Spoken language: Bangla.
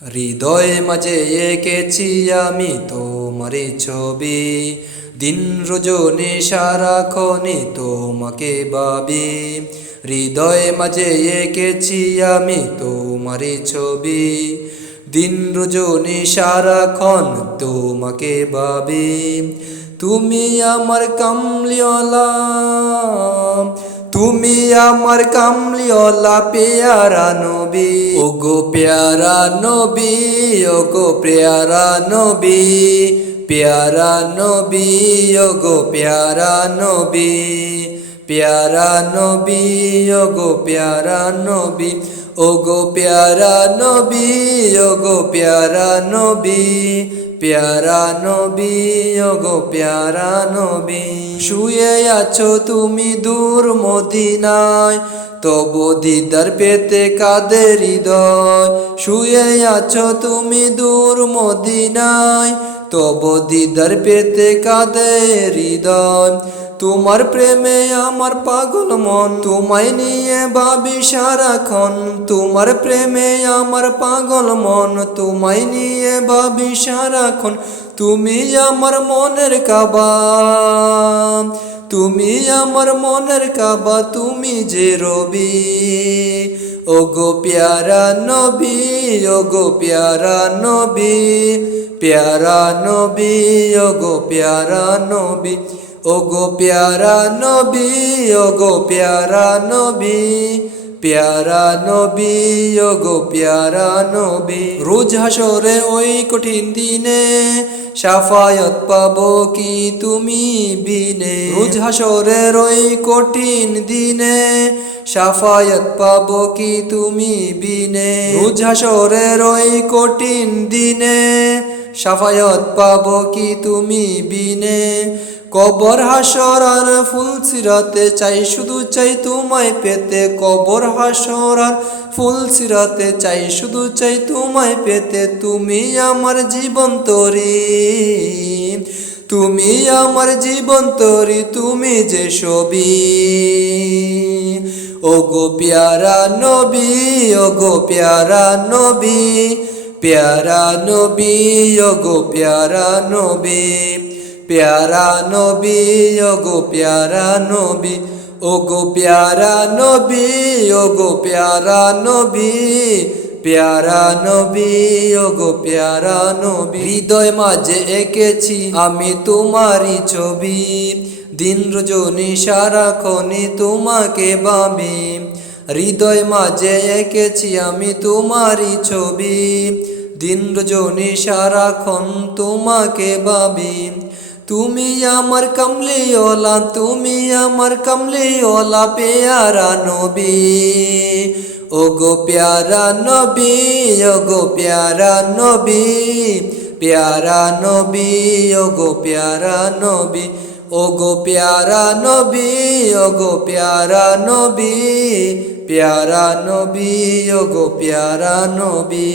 হৃদয় মাঝে এঁকেছি আমি তোমারই ছবি, দিন রজনী সারাক্ষণই তোমাকে ভাবি। হৃদয় মাঝে এঁকেছি আমি তোমারই ছবি, দিন রজনী সারাক্ষণ তোমাকে ভাবি। তুমি আমার কামলিওয়ালা, তুমি আমার কামলিওয়ালা পেয়ারা নবী। ও গো পেয়ারা নবী, ও গো পেয়ারা নবী, পেয়ারা নবী, ও গো পেয়ারা নবী, পেয়ারা নবী, ও গো পেয়ারা নবী, ও গো পেয়ারা নবী, ও গো পেয়ারা নবী, পেয়ারা নবী, ও গো পেয়ারা নবী। শুয়ে আছো তুমি দূর মদিনায়, তবু দিদার পেতে কাঁদে হৃদয়। শুয়ে আছো তুমি দূর মদিনায়, তবু দিদার পেতে কাঁদে হৃদয়। তোমার প্রেমে আমার পাগল মন, তোমায় নিয়ে ভাবি সারাক্ষণ। তোমার প্রেমে আমার পাগল মন, তোমায় নিয়ে ভাবি সারাক্ষণ। তুমি আমার মনের কাবা, তুমি আমার মনের কাবা, তুমি যে রবি। ও গো প্যারা নবী, ও গো প্যারা নবী, প্যারা নবী, ও গো প্যারা নবী, ও গো প্যারা নবী, ও গো প্যারা নবী, প্যারা নবী, ও গো প্যারা নবী। রোজ হাসরে ওই কঠিন দিনে শাফায়াত পাবো কি তুমি বিনে। রোজ হাসরের ওই কঠিন দিনে শাফায়াত পাবো কি তুমি বিনে। রোজ হাসরের ওই কঠিন দিনে শাফায়াত পাবো কি তুমি বিনে। কবর হাসর আর ফুলসিরাতে চাই, শুধু চাই তোমায় পেতে। কবর হাসর আর ফুলসিরাতে চাই, শুধু চাই তোমায় পেতে। তুমি আমার জীবন তরি, তুমি আমার জীবন তরি, তুমি যে ছবি। ও গো প্যারা নবী, ও গো প্যারা নবী, প্যারা নবী, ও গো প্যারা নবী, প্যারা নবী, ও গো প্যারা নবী, ও গো প্যারা নবী, ও গো প্যারা নবী, প্যারা নবী, ও গো প্যারা নবী। হৃদয় মাঝে এঁকেছি আমি তোমারই ছবি, দিন রজনী সারাক্ষণই তোমাকে ভাবি। হৃদয় মাঝে এঁকেছি আমি তোমারই ছবি, দিন রজনী সারাক্ষণ তোমাকে ভাবি। তুমি আমার কামলিওয়ালা, তুমি আমার কামলিওয়ালা পেয়ারা নবী। ও গো প্যারা নবী, ও গো প্যারা নবী, প্যারা নবী, ও গো প্যারা নবী, ও গো প্যারা নবী, ও গো প্যারা নবী, প্যারা নবী, ও গো প্যারা নবী।